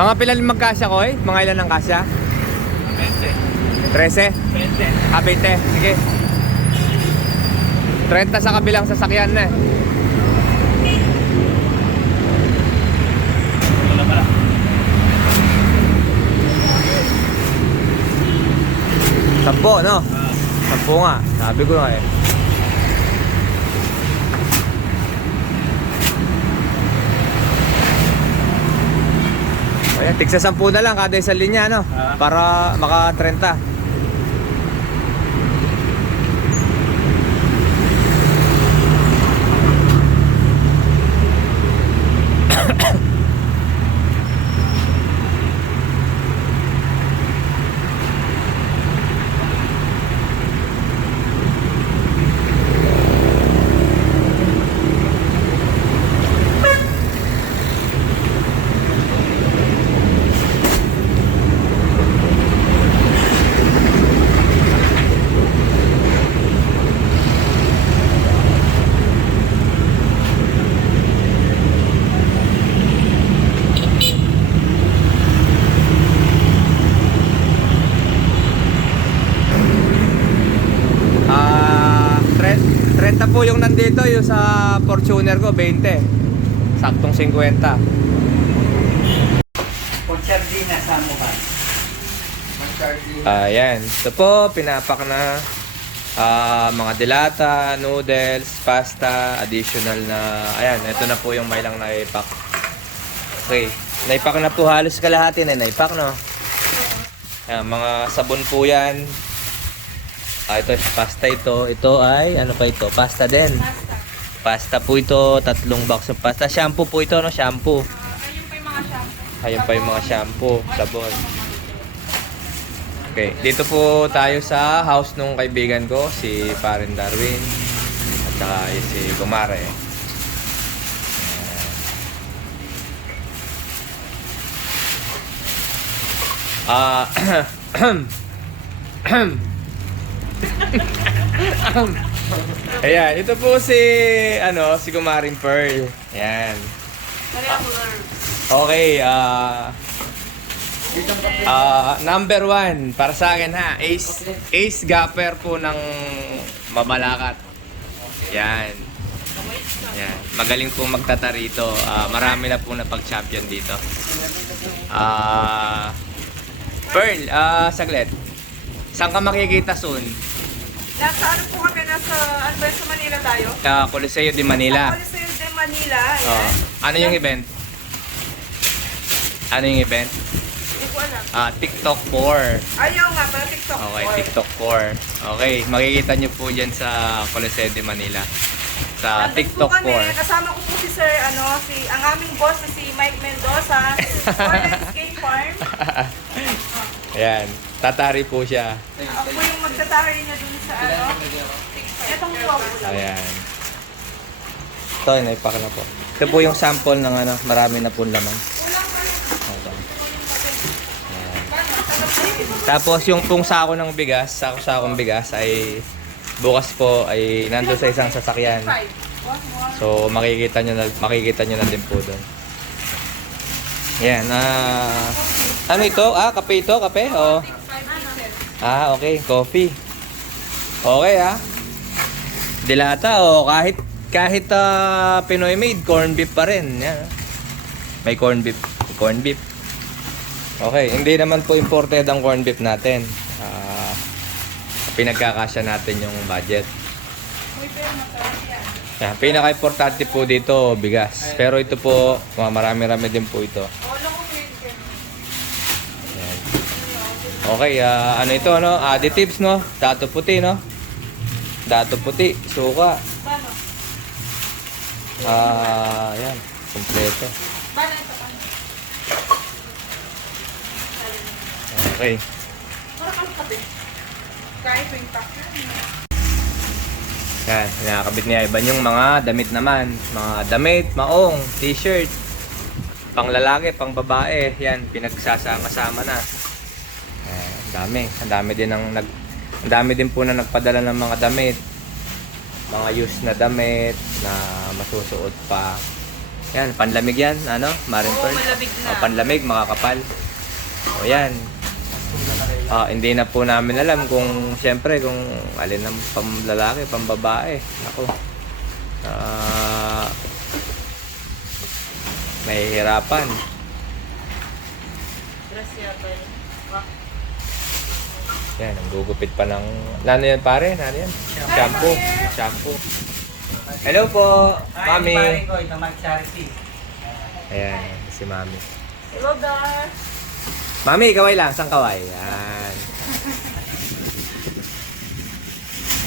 Mga pilan magkasya ko eh? Mga ilan ang kasya? 20. 13? 20. Ah, 20. Sige. 30 sa kabilang sasakyan na eh. Wala pala. Sampo, no? Ah. Sampo nga. Sabi ko nga eh. Tigsa 10 na lang kada isang linya, no? Ah. Para maka 30. Ah, tre- 30 po yung sa Fortuner ko, 20. Saktong 50. Kung sardina sa mukha. Ayan. Ito po, pinapak na ah, mga dilata, noodles, pasta, additional na... Ayan, ito na po yung may lang naipak. Okay. Naipak na po halos kalahati na naipak, no? Ayan, mga sabon po yan. Ah, ito, pasta ito. Ito ay, ano pa ito? Pasta din. Pasta. Pasta po ito, tatlong box ng pasta. Shampoo po ito, no? Shampoo. ayun pa yung mga shampoo. Ayun pa yung mga shampoo, sabon. Okay, dito po tayo sa house nung kaibigan ko, si Parin Darwin. At saka si Gumare. Ah, Ayan, ito po si ano, si Gumaring Pearl. Ayan. Regular. Okay, ah ah, number one para sa akin ha, Ace Ace Gapper po ng Mamalakat. Yan. Yan. Magaling po magtata rito. Ah, marami na po napag-champion dito. Ah Pearl, ah saglit. Saan ka makikita soon? Nasa ano po kami, nasa, ano ba, sa Manila tayo? Sa Coliseo de Manila. Sa Coliseo de Manila, Oh. ayan. Ano yung event? Ano yung event? Hindi ko alam. Ah, TikTok 4. Ayaw nga, pala TikTok. Okay, Or- TikTok 4. Okay, makikita nyo po dyan sa Coliseo de Manila. Sa Nandun TikTok po kami, 4. Kasama ko po si Sir, ano, si, ang aming boss na si Mike Mendoza. Orange Game Farm. Ayan, tatari po siya. Ako po yung magtatahari niya dun sa, ano. Etong wow. Ayan. Ito, inaipak na po. Ito po yung sample ng ano, marami na po laman. Okay. Ayan. Tapos yung pong sako ng bigas, sako-sakong bigas ay bukas po ay nandun sa isang sasakyan. So makikita nyo na, makikita nyo na din po doon. Yan, ah... ano ito? Ah, kape ito? Kape? O... Five pieces. Ah, okay. Coffee. Okay, ah. Dilata, o kahit kahit ah, Pinoy made, corn beef pa rin. Yan. May corn beef. Corn beef. Okay, hindi naman po imported ang corn beef natin. Ah, pinagkakasya natin yung budget. Yan, pinaka-importante po dito, bigas. Pero ito po, marami-rami din po ito. Oh, alam ko green can. Yan. Okay, ah, ano ito, no? Additives, no? Dato puti, no? Dato puti, suka. Ah, yan. Kompleto. Paano ito? Okay. Para kang kape. Kahit yung. Yan, nakakabit ni Ivan yung mga damit naman. Mga damit, maong, t-shirt. Pang lalaki, pang babae. Yan, pinagsasama-sama na. Eh, ang dami. Ang dami din ng nag ang dami din po na nagpadala ng mga damit. Mga used na damit na masusuot pa. Yan, panlamig yan, ano, Marin Oo, Pearl. malamig na. O, panlamig, mga kapal. O yan. Ah, hindi na po namin alam kung, siyempre, kung alin ang pamlalaki, pambabae. Ako. Ah, may hirapan. Gracias, Yan, ang gugupit pa ng... Ano yan pare? Ano yan? Shampoo. Shampoo. Hello po, Mami. Ay, ko, ito mag-charity. Ayan, si Mami. Hello, Dar. Mami, kaway lang. Saan kaway? Yan.